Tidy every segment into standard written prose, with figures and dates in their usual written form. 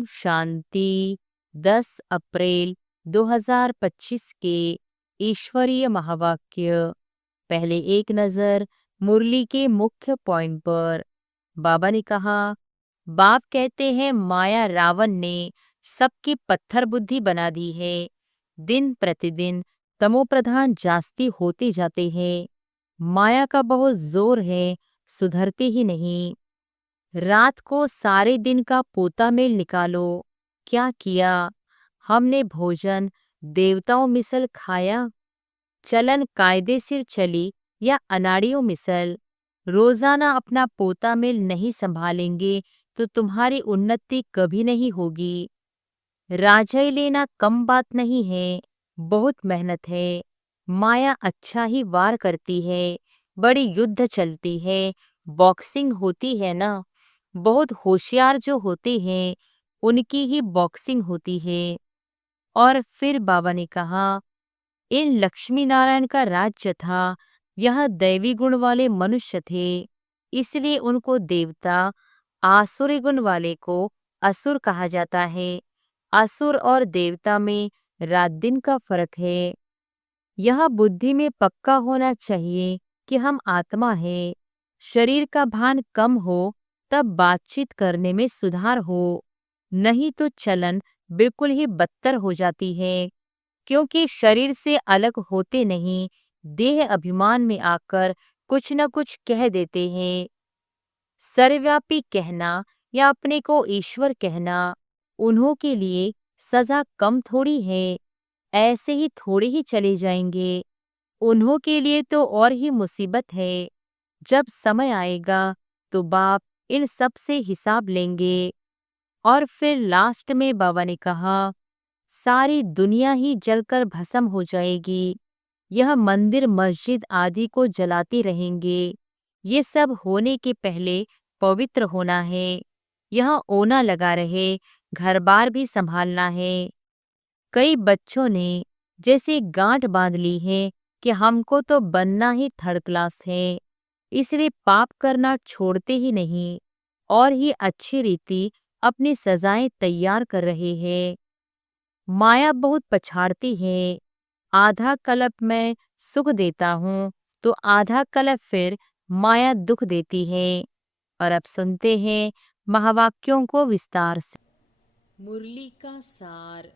ओम शांति। 10 अप्रैल 2025 के ईश्वरीय महावाक्य। पहले एक नजर मुरली के मुख्य पॉइंट पर। बाबा ने कहा, बाप कहते हैं माया रावण ने सबकी पत्थर बुद्धि बना दी है। दिन प्रतिदिन तमोप्रधान जास्ती होते जाते हैं। माया का बहुत जोर है, सुधरते ही नहीं। रात को सारे दिन का पोता मेल निकालो। क्या किया? हमने भोजन देवताओं मिसल खाया, चलन कायदे सिर चली या अनाड़ियों मिसल। रोजाना अपना पोता मेल नहीं संभालेंगे तो तुम्हारी उन्नति कभी नहीं होगी। राजय लेना कम बात नहीं है, बहुत मेहनत है। माया अच्छा ही वार करती है, बड़ी युद्ध चलती है, बॉक्सिंग होती है ना। बहुत होशियार जो होते हैं उनकी ही बॉक्सिंग होती है। और फिर बाबा ने कहा, इन लक्ष्मी नारायण का राज्य था, यह दैवी गुण वाले मनुष्य थे, इसलिए उनको देवता, आसुरी गुण वाले को असुर कहा जाता है। असुर और देवता में रात दिन का फर्क है। यह बुद्धि में पक्का होना चाहिए कि हम आत्मा है। शरीर का भान कम हो तब बातचीत करने में सुधार हो, नहीं तो चलन बिल्कुल ही बदतर हो जाती है। क्योंकि शरीर से अलग होते नहीं, देह अभिमान में आकर कुछ न कुछ कह देते हैं। सर्वव्यापी कहना या अपने को ईश्वर कहना, उन्हों के लिए सजा कम थोड़ी है। ऐसे ही थोड़े ही चले जाएंगे। उन्हों के लिए तो और ही मुसीबत है। जब समय आएगा तो बाप इन सब से हिसाब लेंगे। और फिर लास्ट में बाबा ने कहा, सारी दुनिया ही जलकर भस्म हो जाएगी। यह मंदिर मस्जिद आदि को जलाते रहेंगे। ये सब होने के पहले पवित्र होना है। यह ओना लगा रहे, घर बार भी संभालना है। कई बच्चों ने जैसे गांठ बांध ली है कि हमको तो बनना ही थर्ड क्लास है, इसलिए पाप करना छोड़ते ही नहीं और ही अच्छी रीति अपनी सजाएं तैयार कर रहे हैं। माया बहुत पछाड़ती है। आधा कल्प मैं सुख देता हूँ तो आधा कल्प फिर माया दुख देती है। और अब सुनते हैं महावाक्यों को विस्तार से। मुरली का सार।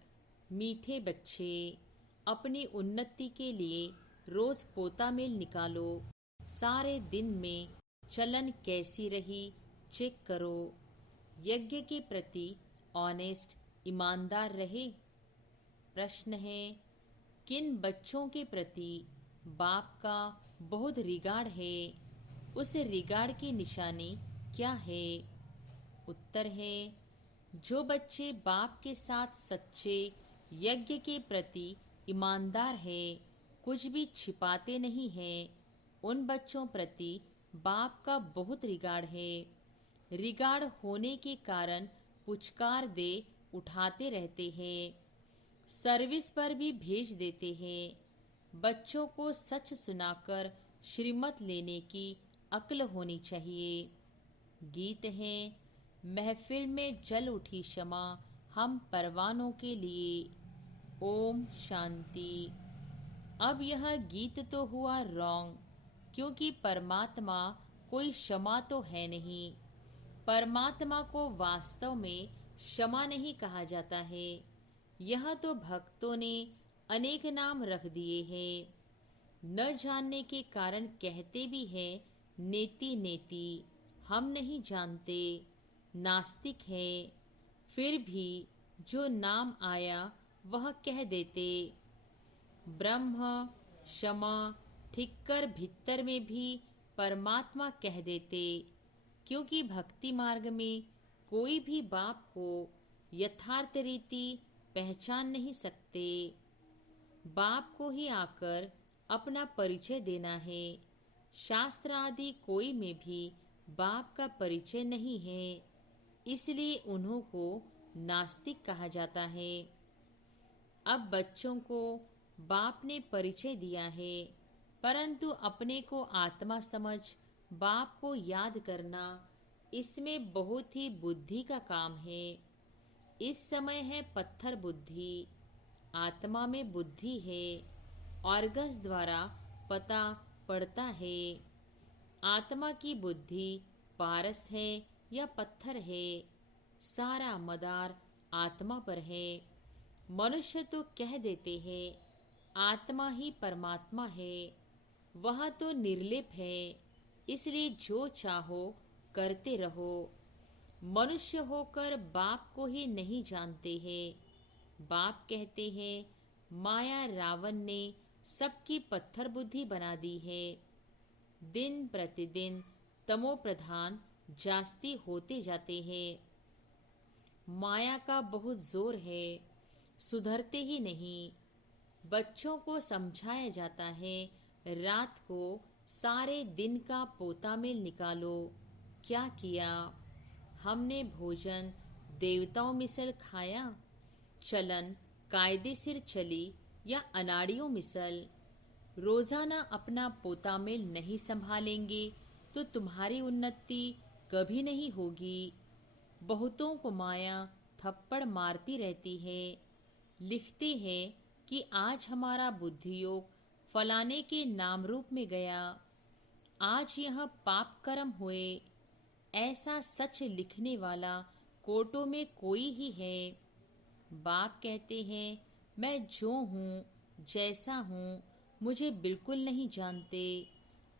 मीठे बच्चे, अपनी उन्नति के लिए रोज पोता मेल निकालो। सारे दिन में चलन कैसी रही चेक करो। यज्ञ के प्रति ऑनेस्ट ईमानदार रहे। प्रश्न है, किन बच्चों के प्रति बाप का बहुत रिगार्ड है? उस रिगार्ड की निशानी क्या है? उत्तर है, जो बच्चे बाप के साथ सच्चे, यज्ञ के प्रति ईमानदार है, कुछ भी छिपाते नहीं हैं, उन बच्चों प्रति बाप का बहुत रिगार्ड है। रिगार्ड होने के कारण पुचकार दे उठाते रहते हैं, सर्विस पर भी भेज देते हैं। बच्चों को सच सुनाकर श्रीमत लेने की अक्ल होनी चाहिए। गीत है, महफिल में जल उठी शमा हम परवानों के लिए। ओम शांति। अब यह गीत तो हुआ रॉन्ग, क्योंकि परमात्मा कोई क्षमा तो है नहीं। परमात्मा को वास्तव में क्षमा नहीं कहा जाता है। यह तो भक्तों ने अनेक नाम रख दिए हैं। न जानने के कारण कहते भी हैं नेति नेति, हम नहीं जानते, नास्तिक है। फिर भी जो नाम आया वह कह देते। ब्रह्म क्षमा ठीक कर भीतर में भी परमात्मा कह देते, क्योंकि भक्ति मार्ग में कोई भी बाप को यथार्थ रीति पहचान नहीं सकते। बाप को ही आकर अपना परिचय देना है। शास्त्र आदि कोई में भी बाप का परिचय नहीं है, इसलिए उन्हों को नास्तिक कहा जाता है। अब बच्चों को बाप ने परिचय दिया है, परंतु अपने को आत्मा समझ बाप को याद करना, इसमें बहुत ही बुद्धि का काम है। इस समय है पत्थर बुद्धि, आत्मा में बुद्धि है। ऑर्गस द्वारा पता पड़ता है आत्मा की बुद्धि पारस है या पत्थर है। सारा मदार आत्मा पर है। मनुष्य तो कह देते हैं आत्मा ही परमात्मा है, वह तो निर्लेप है, इसलिए जो चाहो करते रहो। मनुष्य होकर बाप को ही नहीं जानते हैं। बाप कहते हैं माया रावण ने सबकी पत्थर बुद्धि बना दी है। दिन प्रतिदिन तमो प्रधान जास्ती होते जाते हैं। माया का बहुत जोर है, सुधरते ही नहीं। बच्चों को समझाया जाता है रात को सारे दिन का पोता मेल निकालो। क्या किया? हमने भोजन देवताओं मिसल खाया, चलन कायदे सिर चली या अनाड़ियों मिसल। रोजाना अपना पोता मेल नहीं संभालेंगे तो तुम्हारी उन्नति कभी नहीं होगी। बहुतों को माया थप्पड़ मारती रहती है। लिखते हैं कि आज हमारा बुद्धि योग फलाने के नाम रूप में गया, आज यह पाप कर्म हुए। ऐसा सच लिखने वाला कोटों में कोई ही है। बाप कहते हैं मैं जो हूँ जैसा हूँ मुझे बिल्कुल नहीं जानते।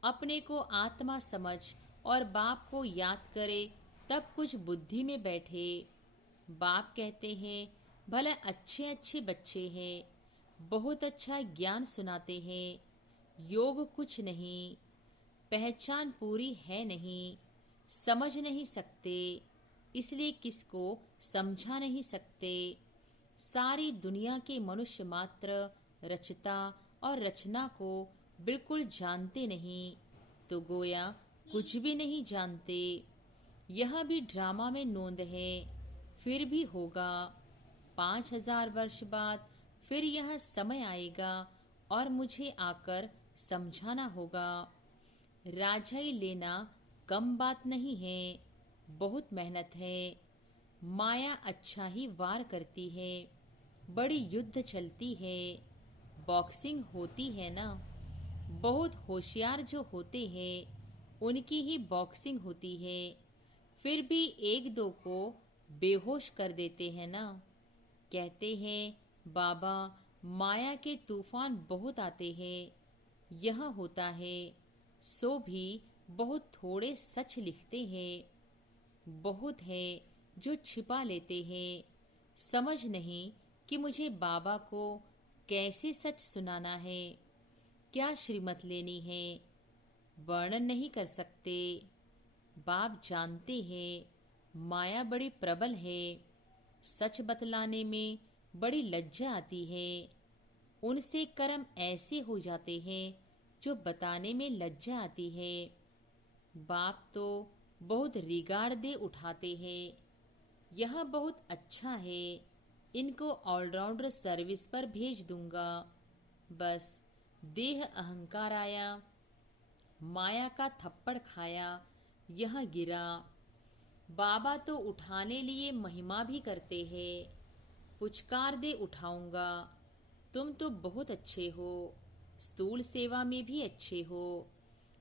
अपने को आत्मा समझ और बाप को याद करे तब कुछ बुद्धि में बैठे। बाप कहते हैं भले अच्छे अच्छे बच्चे हैं, बहुत अच्छा ज्ञान सुनाते हैं, योग कुछ नहीं, पहचान पूरी है नहीं, समझ नहीं सकते, इसलिए किसको समझा नहीं सकते। सारी दुनिया के मनुष्य मात्र रचता और रचना को बिल्कुल जानते नहीं, तो गोया कुछ भी नहीं जानते। यह भी ड्रामा में नोंद है, फिर भी होगा। 5000 वर्ष बाद फिर यह समय आएगा और मुझे आकर समझाना होगा। राजाई लेना कम बात नहीं है, बहुत मेहनत है। माया अच्छा ही वार करती है, बड़ी युद्ध चलती है, बॉक्सिंग होती है ना। बहुत होशियार जो होते हैं उनकी ही बॉक्सिंग होती है, फिर भी एक दो को बेहोश कर देते हैं ना। कहते हैं बाबा माया के तूफान बहुत आते हैं, यह होता है। सो भी बहुत थोड़े सच लिखते हैं, बहुत है जो छिपा लेते हैं। समझ नहीं कि मुझे बाबा को कैसे सच सुनाना है, क्या श्रीमत लेनी है, वर्णन नहीं कर सकते। बाप जानते हैं माया बड़ी प्रबल है, सच बतलाने में बड़ी लज्जा आती है। उनसे कर्म ऐसे हो जाते हैं जो बताने में लज्जा आती है। बाप तो बहुत रिगाड़ दे उठाते हैं, यह बहुत अच्छा है, इनको ऑलराउंडर सर्विस पर भेज दूंगा। बस देह अहंकार आया, माया का थप्पड़ खाया, यह गिरा। बाबा तो उठाने लिए महिमा भी करते हैं, पुचकार दे उठाऊंगा। तुम तो बहुत अच्छे हो, स्थूल सेवा में भी अच्छे हो,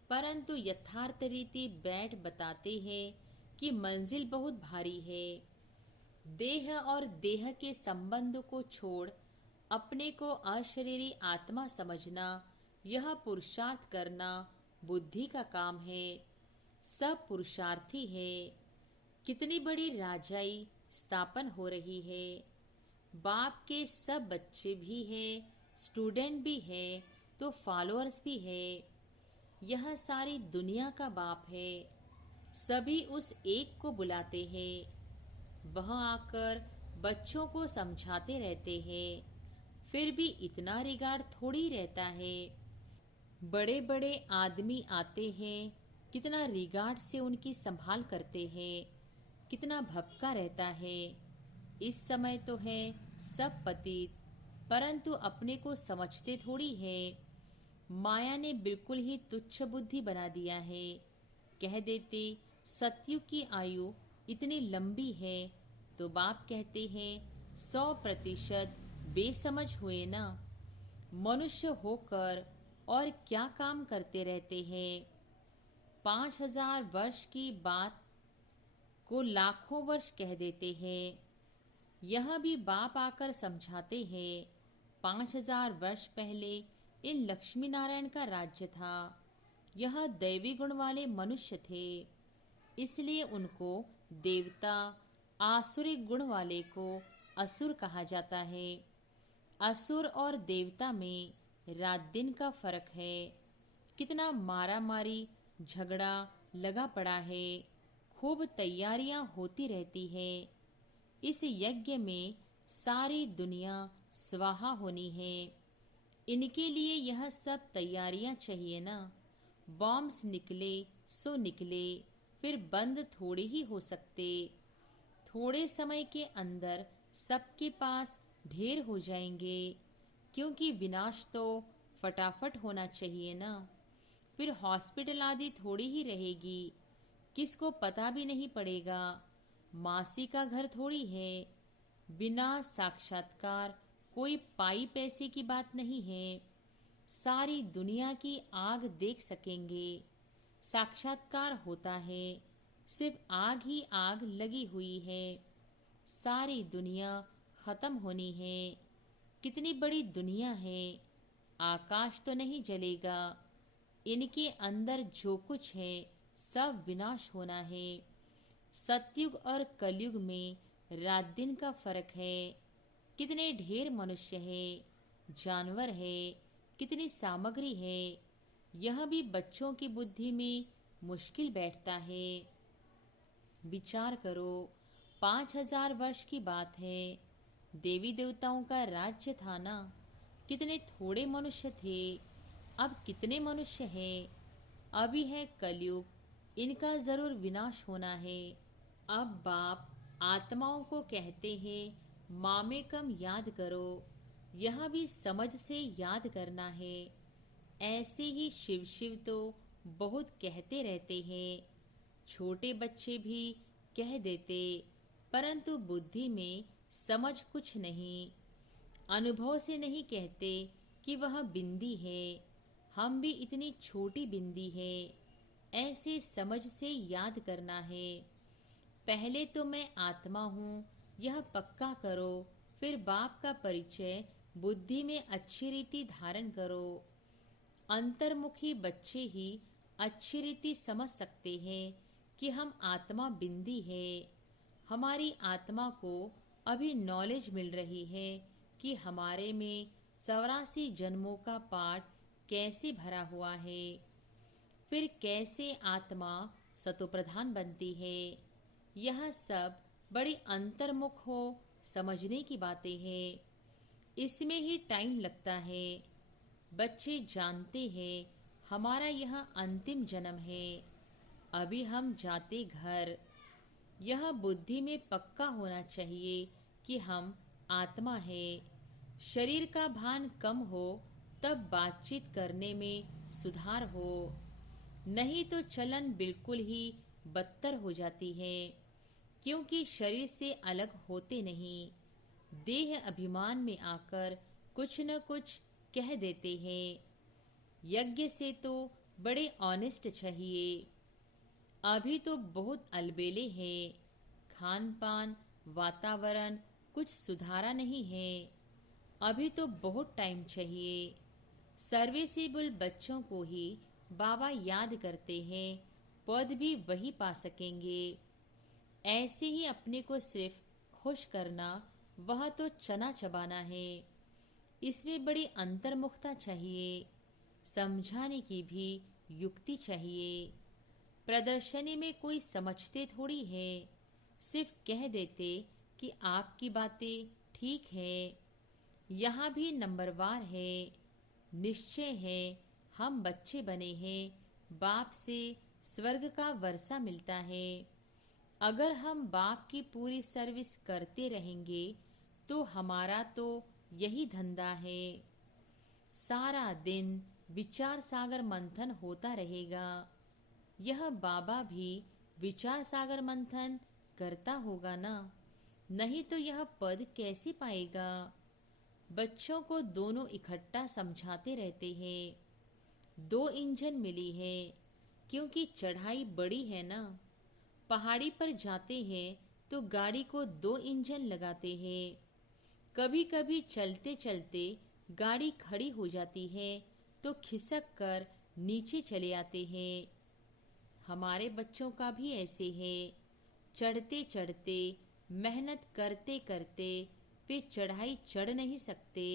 परंतु यथार्थ रीति बैठ बताते हैं कि मंजिल बहुत भारी है। देह और देह के संबंध को छोड़ अपने को अशरीरी आत्मा समझना, यह पुरुषार्थ करना बुद्धि का काम है। सब पुरुषार्थी है। कितनी बड़ी राजाई स्थापन हो रही है। बाप के सब बच्चे भी है, स्टूडेंट भी है, तो फॉलोअर्स भी है। यह सारी दुनिया का बाप है। सभी उस एक को बुलाते हैं, वह आकर बच्चों को समझाते रहते हैं। फिर भी इतना रिगार्ड थोड़ी रहता है। बड़े बड़े आदमी आते हैं, कितना रिगार्ड से उनकी संभाल करते हैं, कितना भपका रहता है। इस समय तो है सब पतित, परंतु अपने को समझते थोड़ी है। माया ने बिल्कुल ही तुच्छ बुद्धि बना दिया है। कह देते सत्युग की आयु इतनी लंबी है, तो बाप कहते हैं 100% बेसमझ हुए ना। मनुष्य होकर और क्या काम करते रहते हैं। 5000 वर्ष की बात को लाखों वर्ष कह देते हैं। यह भी बाप आकर समझाते हैं 5000 वर्ष पहले इन लक्ष्मी नारायण का राज्य था। यह दैवी गुण वाले मनुष्य थे, इसलिए उनको देवता, आसुरिक गुण वाले को असुर कहा जाता है। असुर और देवता में रात दिन का फर्क है। कितना मारा मारी झगड़ा लगा पड़ा है, खूब तैयारियां होती रहती है। इस यज्ञ में सारी दुनिया स्वाहा होनी है। इनके लिए यह सब तैयारियां चाहिए ना। बॉम्ब्स निकले सो निकले, फिर बंद थोड़े ही हो सकते। थोड़े समय के अंदर सबके पास ढेर हो जाएंगे, क्योंकि विनाश तो फटाफट होना चाहिए ना। फिर हॉस्पिटल आदि थोड़ी ही रहेगी, किसको पता भी नहीं पड़ेगा। मासी का घर थोड़ी है। बिना साक्षात्कार कोई पाई पैसे की बात नहीं है। सारी दुनिया की आग देख सकेंगे। साक्षात्कार होता है, सिर्फ आग ही आग लगी हुई है। सारी दुनिया खत्म होनी है। कितनी बड़ी दुनिया है। आकाश तो नहीं जलेगा। इनके अंदर जो कुछ है सब विनाश होना है। सतयुग और कलयुग में रात दिन का फर्क है। कितने ढेर मनुष्य है, जानवर है, कितनी सामग्री है, यह भी बच्चों की बुद्धि में मुश्किल बैठता है। विचार करो, 5000 वर्ष की बात है। देवी देवताओं का राज्य था ना। कितने थोड़े मनुष्य थे, अब कितने मनुष्य हैं। अभी है कलयुग, इनका जरूर विनाश होना है। अब बाप आत्माओं को कहते हैं मामेकम याद करो। यह भी समझ से याद करना है। ऐसे ही शिव शिव तो बहुत कहते रहते हैं। छोटे बच्चे भी कह देते, परंतु बुद्धि में समझ कुछ नहीं। अनुभव से नहीं कहते कि वह बिंदी है। हम भी इतनी छोटी बिंदी है। ऐसे समझ से याद करना है। पहले तो मैं आत्मा हूँ, यह पक्का करो। फिर बाप का परिचय बुद्धि में अच्छी रीति धारण करो। अंतर्मुखी बच्चे ही अच्छी रीति समझ सकते हैं कि हम आत्मा बिंदी है। हमारी आत्मा को अभी नॉलेज मिल रही है कि हमारे में 84 जन्मों का पाठ कैसे भरा हुआ है। फिर कैसे आत्मा सतोप्रधान बनती है। यह सब बड़ी अंतर्मुख हो समझने की बातें हैं। इसमें ही टाइम लगता है। बच्चे जानते हैं हमारा यह अंतिम जन्म है। अभी हम जाते घर। यह बुद्धि में पक्का होना चाहिए कि हम आत्मा है। शरीर का भान कम हो तब बातचीत करने में सुधार हो, नहीं तो चलन बिल्कुल ही बदतर हो जाती है। क्योंकि शरीर से अलग होते नहीं, देह अभिमान में आकर कुछ न कुछ कह देते हैं। यज्ञ से तो बड़े ऑनेस्ट चाहिए। अभी तो बहुत अलबेले हैं। खान पान, वातावरण कुछ सुधारा नहीं है। अभी तो बहुत टाइम चाहिए। सर्विसेबल बच्चों को ही बाबा याद करते हैं, पद भी वही पा सकेंगे। ऐसे ही अपने को सिर्फ खुश करना, वह तो चना चबाना है। इसमें बड़ी अंतर्मुखता चाहिए। समझाने की भी युक्ति चाहिए। प्रदर्शनी में कोई समझते थोड़ी है, सिर्फ कह देते कि आपकी बातें ठीक है। यहाँ भी नंबरवार है। निश्चय है हम बच्चे बने हैं, बाप से स्वर्ग का वर्षा मिलता है। अगर हम बाप की पूरी सर्विस करते रहेंगे तो हमारा तो यही धंधा है। सारा दिन विचार सागर मंथन होता रहेगा। यह बाबा भी विचार सागर मंथन करता होगा ना। नहीं तो यह पद कैसे पाएगा। बच्चों को दोनों इकट्ठा समझाते रहते हैं। 2 इंजन मिली है क्योंकि चढ़ाई बड़ी है ना। पहाड़ी पर जाते हैं तो गाड़ी को 2 इंजन लगाते हैं। कभी कभी चलते चलते गाड़ी खड़ी हो जाती है तो खिसक कर नीचे चले आते हैं। हमारे बच्चों का भी ऐसे है। चढ़ते चढ़ते मेहनत करते करते वे चढ़ाई चढ़ नहीं सकते।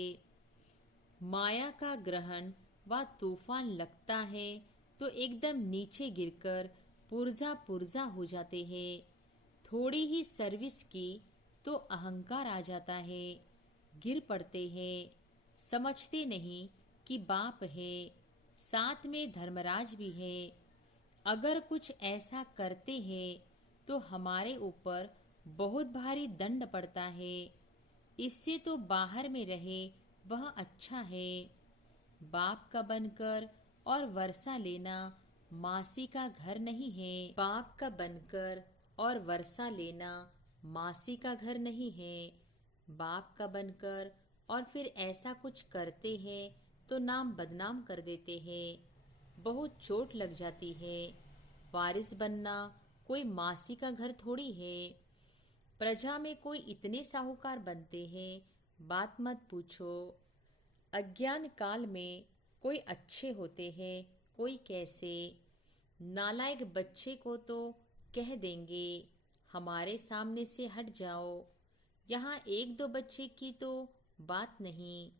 माया का ग्रहण व तूफान लगता है तो एकदम नीचे गिरकर पुर्जा पुर्जा हो जाते हैं। थोड़ी ही सर्विस की तो अहंकार आ जाता है, गिर पड़ते हैं। समझते नहीं कि बाप है, साथ में धर्मराज भी है। अगर कुछ ऐसा करते हैं तो हमारे ऊपर बहुत भारी दंड पड़ता है। इससे तो बाहर में रहे वह अच्छा है। बाप का बनकर और वर्षा लेना मासी का घर नहीं है। बाप का बनकर और वर्षा लेना मासी का घर नहीं है। बाप का बनकर और फिर ऐसा कुछ करते हैं तो नाम बदनाम कर देते हैं, बहुत चोट लग जाती है। वारिस बनना कोई मासी का घर थोड़ी है। प्रजा में कोई इतने साहूकार बनते हैं, बात मत पूछो। अज्ञान काल में कोई अच्छे होते हैं, कोई कैसे। नालायक बच्चे को तो कह देंगे हमारे सामने से हट जाओ। यहाँ 1-2 बच्चे की तो बात नहीं।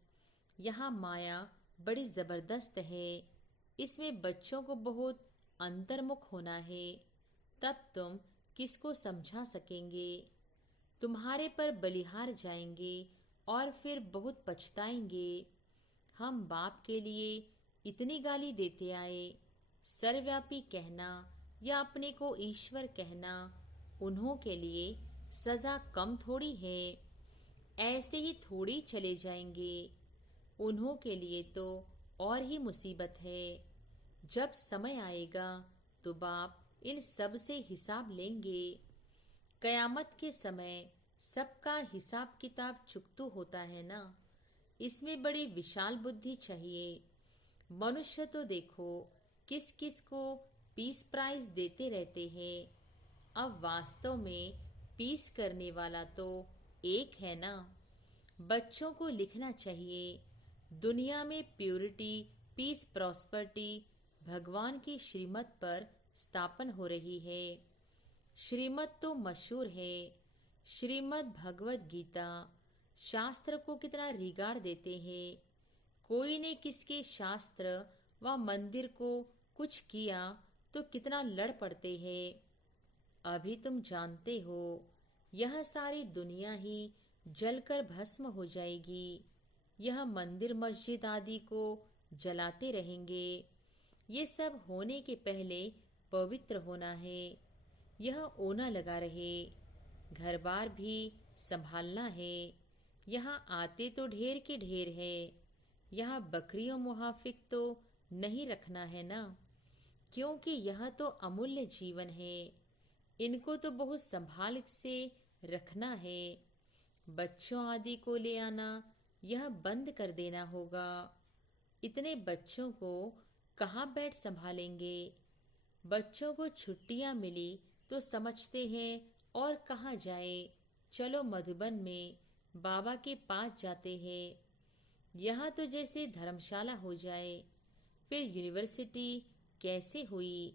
यहाँ माया बड़ी जबरदस्त है। इसमें बच्चों को बहुत अंतर्मुख होना है, तब तुम किसको समझा सकेंगे। तुम्हारे पर बलिहार जाएंगे और फिर बहुत पछताएंगे। हम बाप के लिए इतनी गाली देते आए। सर्वव्यापी कहना या अपने को ईश्वर कहना उन्हों के लिए सजा कम थोड़ी है। ऐसे ही थोड़ी चले जाएंगे। उन्हों के लिए तो और ही मुसीबत है। जब समय आएगा तो बाप इन सब से हिसाब लेंगे। कयामत के समय सबका हिसाब किताब चुकतू होता है ना। इसमें बड़ी विशाल बुद्धि चाहिए। मनुष्य तो देखो किस किस को पीस प्राइज देते रहते हैं। अब वास्तव में पीस करने वाला तो एक है ना। बच्चों को लिखना चाहिए, दुनिया में प्योरिटी, पीस, प्रॉस्पर्टी भगवान की श्रीमत पर स्थापन हो रही है। श्रीमत तो मशहूर है, श्रीमद् भगवत गीता। शास्त्र को कितना रिगाड़ देते हैं। कोई ने किसके शास्त्र व मंदिर को कुछ किया तो कितना लड़ पड़ते हैं। अभी तुम जानते हो यह सारी दुनिया ही जलकर भस्म हो जाएगी। यह मंदिर मस्जिद आदि को जलाते रहेंगे। ये सब होने के पहले पवित्र होना है। यह ओना लगा रहे, घर बार भी संभालना है। यहाँ आते तो ढेर के ढेर है। यहाँ बकरियों मुहाफिक तो नहीं रखना है ना, क्योंकि यह तो अमूल्य जीवन है। इनको तो बहुत संभाल से रखना है। बच्चों आदि को ले आना यह बंद कर देना होगा। इतने बच्चों को कहाँ बैठ संभालेंगे। बच्चों को छुट्टियां मिली तो समझते हैं और कहाँ जाए। चलो मधुबन में बाबा के पास जाते हैं। यहाँ तो जैसे धर्मशाला हो जाए। फिर यूनिवर्सिटी कैसे हुई,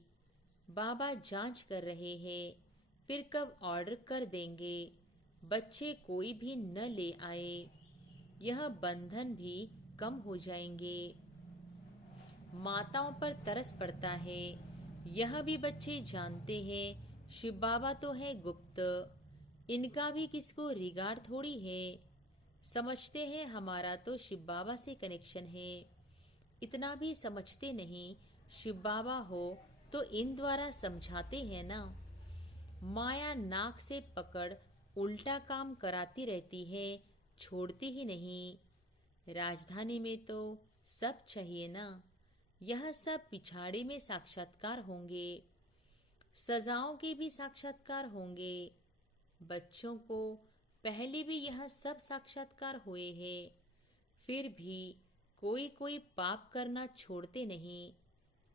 बाबा जांच कर रहे हैं। फिर कब ऑर्डर कर देंगे। बच्चे कोई भी न ले आए। यह बंधन भी कम हो जाएंगे। माताओं पर तरस पड़ता है। यह भी बच्चे जानते हैं शिव बाबा तो है गुप्त। इनका भी किसको रिगार्ड थोड़ी है। समझते हैं हमारा तो शिव बाबा से कनेक्शन है। इतना भी समझते नहीं शिव बाबा हो तो इन द्वारा समझाते हैं ना। माया नाक से पकड़ उल्टा काम कराती रहती है, छोड़ती ही नहीं। राजधानी में तो सब चाहिए ना। यह सब पिछाड़ी में साक्षात्कार होंगे। सजाओं के भी साक्षात्कार होंगे। बच्चों को पहले भी यह सब साक्षात्कार हुए हैं, फिर भी कोई कोई पाप करना छोड़ते नहीं।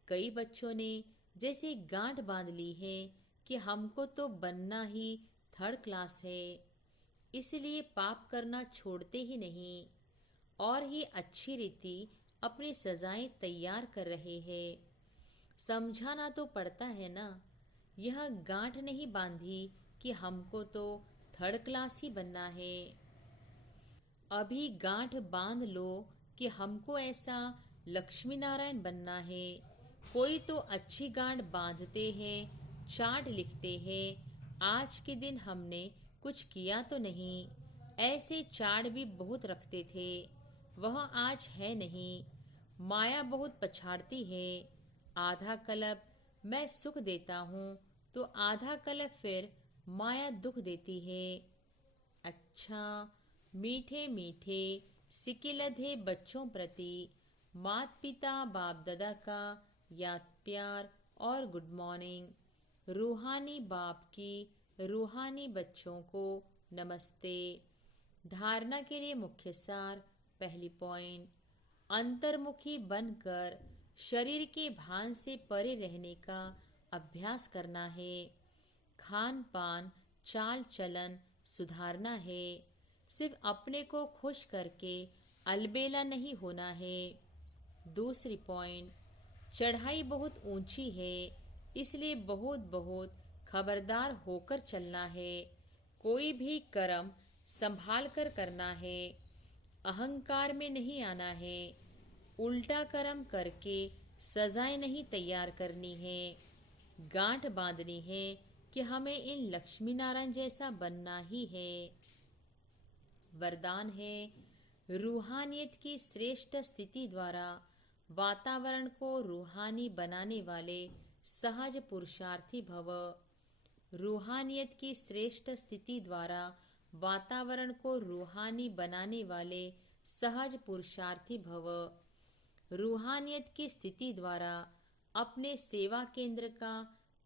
कई बच्चों ने जैसे गांठ बांध ली है कि हमको तो बनना ही थर्ड क्लास है, इसलिए पाप करना छोड़ते ही नहीं और ही अच्छी रीति अपनी सजाएं तैयार कर रहे हैं। समझाना तो पड़ता है ना, यह गांठ नहीं बांधी कि हमको तो थर्ड क्लास ही बनना है। अभी गांठ बांध लो कि हमको ऐसा लक्ष्मी नारायण बनना है। कोई तो अच्छी गांठ बांधते हैं, चार्ट लिखते हैं, आज के दिन हमने कुछ किया तो नहीं। ऐसे चार्ट भी बहुत रखते थे, वह आज है नहीं। माया बहुत पछाड़ती है। आधा कल्प मैं सुख देता हूँ तो आधा कल्प फिर माया दुख देती है। अच्छा, मीठे मीठे सिकिलधे बच्चों प्रति माता पिता बाप दादा का याद प्यार और गुड मॉर्निंग। रूहानी बाप की रूहानी बच्चों को नमस्ते। धारणा के लिए मुख्य सार। पहली पॉइंट, अंतर्मुखी बनकर शरीर के भान से परे रहने का अभ्यास करना है। खान पान चाल चलन सुधारना है। सिर्फ अपने को खुश करके अलबेला नहीं होना है। दूसरी पॉइंट, चढ़ाई बहुत ऊंची है, इसलिए बहुत बहुत खबरदार होकर चलना है। कोई भी कर्म संभाल कर करना है, अहंकार में नहीं आना है। उल्टा कर्म करके सजाएं नहीं तैयार करनी है। गांठ बांधनी है कि हमें इन लक्ष्मी नारायण जैसा बनना ही है। वरदान है, रूहानियत की श्रेष्ठ स्थिति द्वारा वातावरण को रूहानी बनाने वाले सहज पुरुषार्थी भव। रूहानियत की श्रेष्ठ स्थिति द्वारा वातावरण को रूहानी बनाने वाले सहज पुरुषार्थी भव। रूहानियत की स्थिति द्वारा अपने सेवा केंद्र का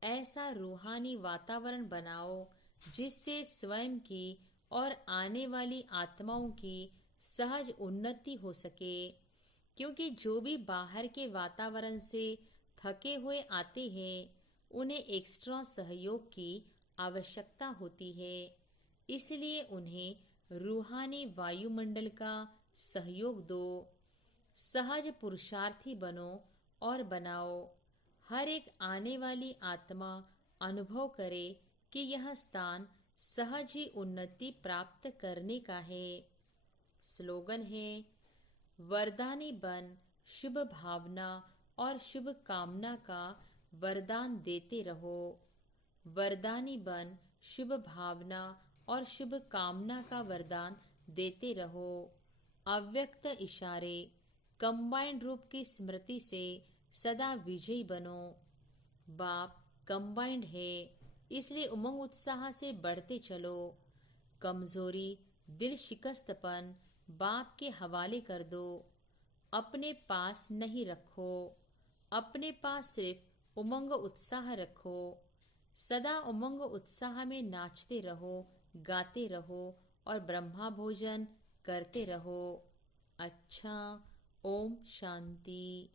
ऐसा रूहानी वातावरण बनाओ जिससे स्वयं की और आने वाली आत्माओं की सहज उन्नति हो सके। क्योंकि जो भी बाहर के वातावरण से थके हुए आते हैं, उन्हें एक्स्ट्रा सहयोग की आवश्यकता होती है। इसलिए उन्हें रूहानी वायुमंडल का सहयोग दो। सहज पुरुषार्थी बनो और बनाओ। हर एक आने वाली आत्मा अनुभव करे कि यह स्थान सहज ही उन्नति प्राप्त करने का है। स्लोगन है, वरदानी बन शुभ भावना और शुभ कामना का वरदान देते रहो। वरदानी बन शुभ भावना और शुभ कामना का वरदान देते रहो। अव्यक्त इशारे कंबाइंड रूप की स्मृति से सदा विजयी बनो। बाप कंबाइंड है, इसलिए उमंग उत्साह से बढ़ते चलो। कमजोरी दिल शिकस्तपन बाप के हवाले कर दो। अपने पास नहीं रखो, अपने पास सिर्फ उमंग उत्साह रखो। सदा उमंग उत्साह में नाचते रहो, गाते रहो और ब्रह्मा भोजन करते रहो। अच्छा, ओम शांति।